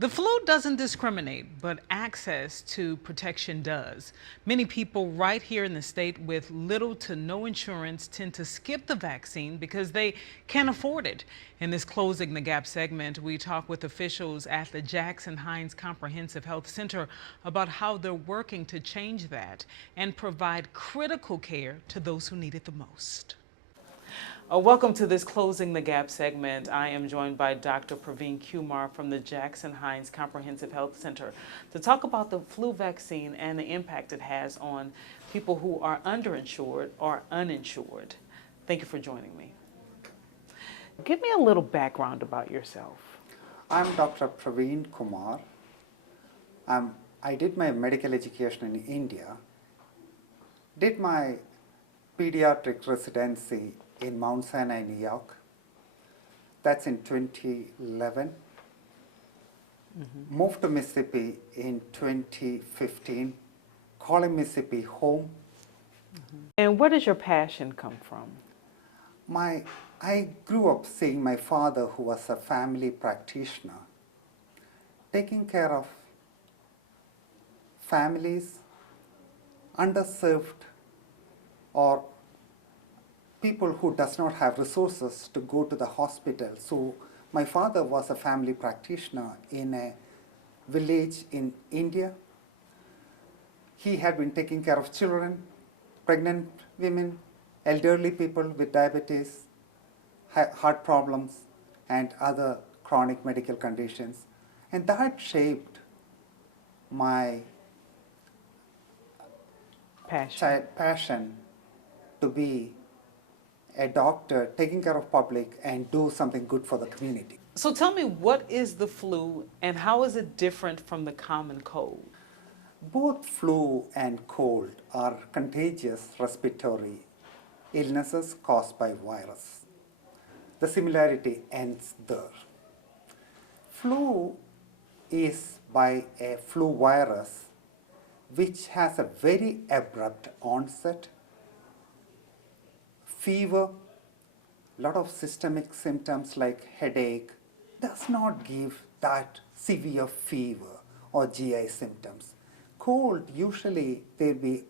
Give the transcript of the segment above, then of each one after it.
The flu doesn't discriminate, but access to protection does. Many people right here in the state with little to no insurance tend to skip the vaccine because they can't afford it. In this Closing the Gap segment, we talk with officials at the Jackson Hines Comprehensive Health Center about how they're working to change that and provide critical care to those who need it the most. Welcome to this Closing the Gap segment. I am joined by Dr. Praveen Kumar from the Jackson Hines Comprehensive Health Center to talk about the flu vaccine and the impact it has on people who are underinsured or uninsured. Thank you for joining me. Give me a little background about yourself. I'm Dr. Praveen Kumar. I did my medical education in India, did my pediatric residency in Mount Sinai, New York. That's in 2011. Moved to Mississippi in 2015, calling Mississippi home. And where does your passion come from? I grew up seeing my father, who was a family practitioner, taking care of families, underserved, or people who does not have resources to go to the hospital. So my father was a family practitioner in a village in India. He had been taking care of children, pregnant women, elderly people with diabetes, heart problems, and other chronic medical conditions. And that shaped my passion to be a doctor, taking care of public, and do something good for the community. So tell me, what is the flu and how is it different from the common cold? Both flu and cold are contagious respiratory illnesses caused by virus. The similarity ends there. Flu is by a flu virus which has a very abrupt onset, fever, lot of systemic symptoms like headache, does not give that severe fever or GI symptoms. Cold, usually they'll be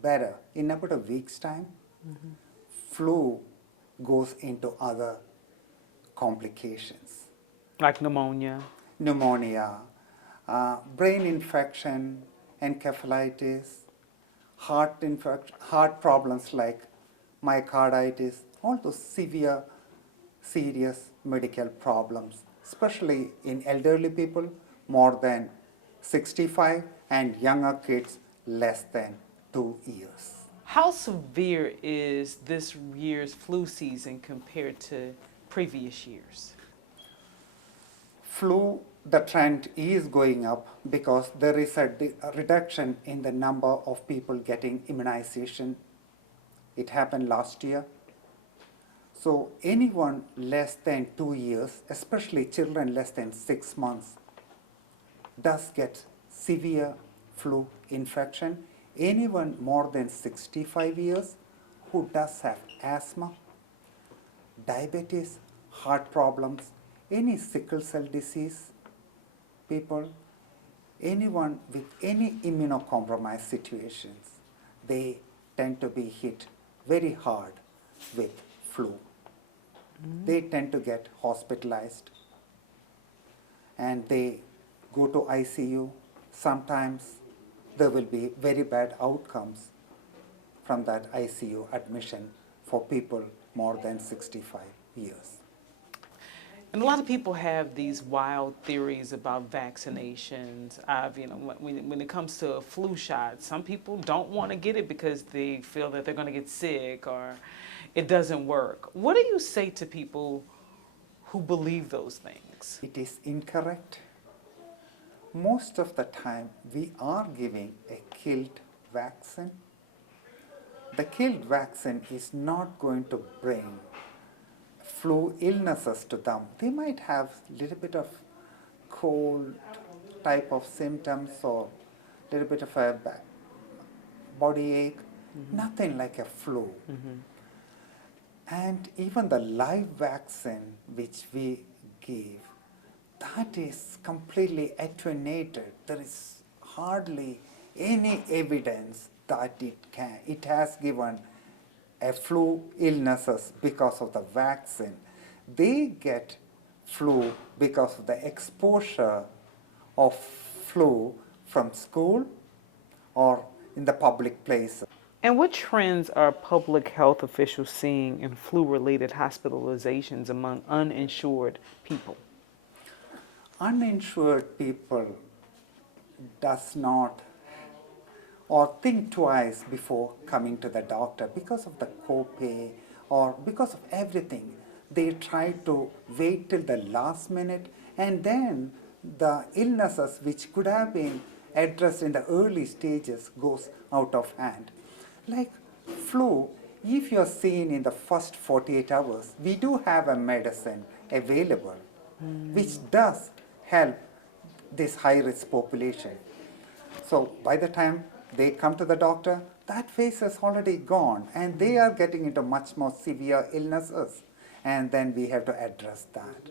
better in about a week's time. Flu goes into other complications. Like pneumonia? Pneumonia, brain infection, encephalitis, heart problems like myocarditis, all those severe, serious medical problems, especially in elderly people more than 65 and younger kids less than 2 years. How severe is this year's flu season compared to previous years? Flu, the trend is going up because there is a reduction in the number of people getting immunization. It happened last year. So anyone less than 2 years, especially children less than 6 months, does get severe flu infection. Anyone more than 65 years who does have asthma, diabetes, heart problems, any sickle cell disease people, anyone with any immunocompromised situations, they tend to be hit very hard with flu. They tend to get hospitalized and they go to ICU. Sometimes there will be very bad outcomes from that ICU admission for people more than 65 years. And a lot of people have these wild theories about vaccinations. When it comes to a flu shot, some people don't want to get it because they feel that they're going to get sick or it doesn't work. What do you say to people who believe those things? It is incorrect. Most of the time, we are giving a killed vaccine. The killed vaccine is not going to bring flu illnesses to them. They might have a little bit of cold type of symptoms or a little bit of a body ache, nothing like a flu. And even the live vaccine which we give that is completely attenuated. There is hardly any evidence that it has given a flu illnesses because of the vaccine. They get flu because of the exposure of flu from school or in the public places. And what trends are public health officials seeing in flu-related hospitalizations among uninsured people? Uninsured people does not or think twice before coming to the doctor because of the copay or because of everything. They try to wait till the last minute, and then the illnesses which could have been addressed in the early stages goes out of hand. Like flu, if you're seen in the first 48 hours, we do have a medicine available which does help this high risk population. So by the time they come to the doctor, that phase is already gone and they are getting into much more severe illnesses, and then we have to address that.